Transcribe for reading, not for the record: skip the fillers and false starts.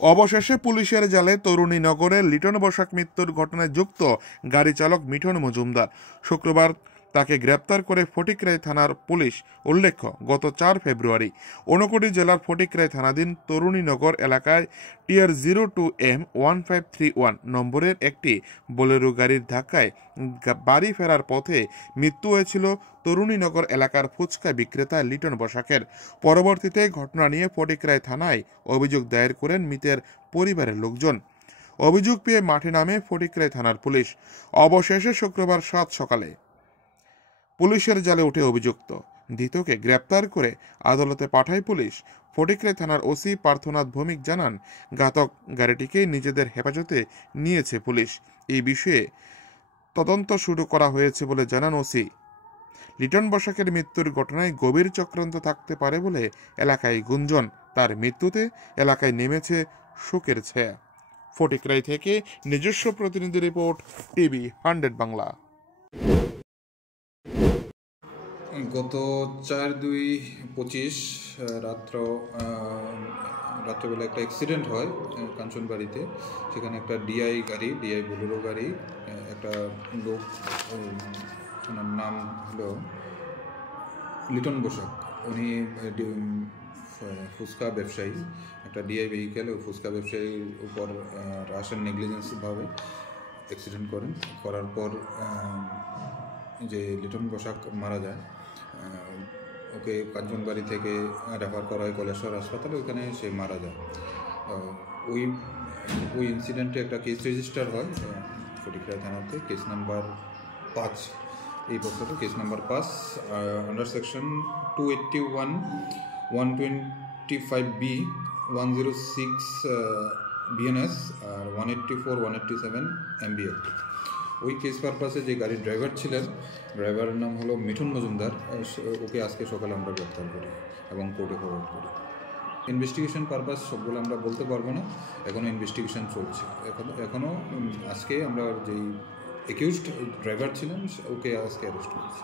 অবশেষে পুলিশের জালে তরুণীনগরের লিটন বসাক মৃত্যুর ঘটনায় যুক্ত গাড়ি চালক মিঠুন মজুমদার। শুক্রবার তাকে গ্রেপ্তার করে ফটিকরাই থানার পুলিশ। উল্লেখ্য, গত 4 ফেব্রুয়ারি ঊনকোটি জেলার ফটিকরাই থানাধীন তরুণীনগর এলাকায় টিআর 02M1531 নম্বরের একটি বোলেরো গাড়ির ধাক্কায় বাড়ি ফেরার পথে মৃত্যু হয়েছিল তরুণীনগর এলাকার ফুচকা বিক্রেতা লিটন বসাকের। পরবর্তীতে ঘটনা নিয়ে ফটিকরাই থানায় অভিযোগ দায়ের করেন মৃতের পরিবারের লোকজন। অভিযোগ পেয়ে মাঠে নামে ফটিকরাই থানার পুলিশ। অবশেষে শুক্রবার 7 সকালে পুলিশের জালে উঠে অভিযুক্ত ধৃতকে গ্রেপ্তার করে আদালতে পাঠায় পুলিশ। ফটিকরাই থানার ওসি পার্থনাথ ভৌমিক জানান, ঘাতক গাড়িটিকেই নিজেদের হেফাজতে নিয়েছে পুলিশ। এই বিষয়ে তদন্ত শুরু করা হয়েছে বলে জানান ওসি। লিটন বসাকের মৃত্যুর ঘটনায় গভীর চক্রান্ত থাকতে পারে বলে এলাকায় গুঞ্জন। তার মৃত্যুতে এলাকায় নেমেছে শোকের ছায়া। ফটিকরাই থেকে নিজস্ব প্রতিনিধি রিপোর্ট, টিভি 100 বাংলা। গত 4/2/25 রাত্রেবেলা একটা অ্যাক্সিডেন্ট হয় কাঞ্চনবাড়িতে। সেখানে একটা ডিআই বোলেরো গাড়ি, একটা লোক, ওনার নাম হলো লিটন বসাক, উনি ফুচকা ব্যবসায়ী। একটা ডিআই ভেহিকেল ও ফুচকা ব্যবসায়ীর উপর রাশ অ্যান্ড নেগলিজেন্সভাবে অ্যাক্সিডেন্ট করার পর যে লিটন বসাক মারা যায়, ওকে কাঞ্চনবাড়ি থেকে রেফার করা হয় কলেশ্বর হাসপাতালে, ওইখানে সে মারা যায়। ওই ইনসিডেন্টে একটা কেস রেজিস্টার হয় ফটিকরাই থানাতে, কেস নাম্বার 5। এই বছরে case number 5 under section 281, 125B, 106 BNS আর 184, 187 MBL। ওই কেস পারপাসে যে গাড়ির ড্রাইভার ছিলেন, ড্রাইভারের নাম হলো মিঠুন মজুমদার, ওকে আজকে সকালে আমরা গ্রেপ্তার করি এবং কোর্টে ফরওয়ার্ড করি। ইনভেস্টিগেশন পারপাস সবগুলো আমরা বলতে পারবো না, এখনও ইনভেস্টিগেশন চলছে। এখনও আজকে আমরা যেই অ্যাকিউজড ড্রাইভার ছিলেন ওকে আজকে অ্যারেস্ট করেছি।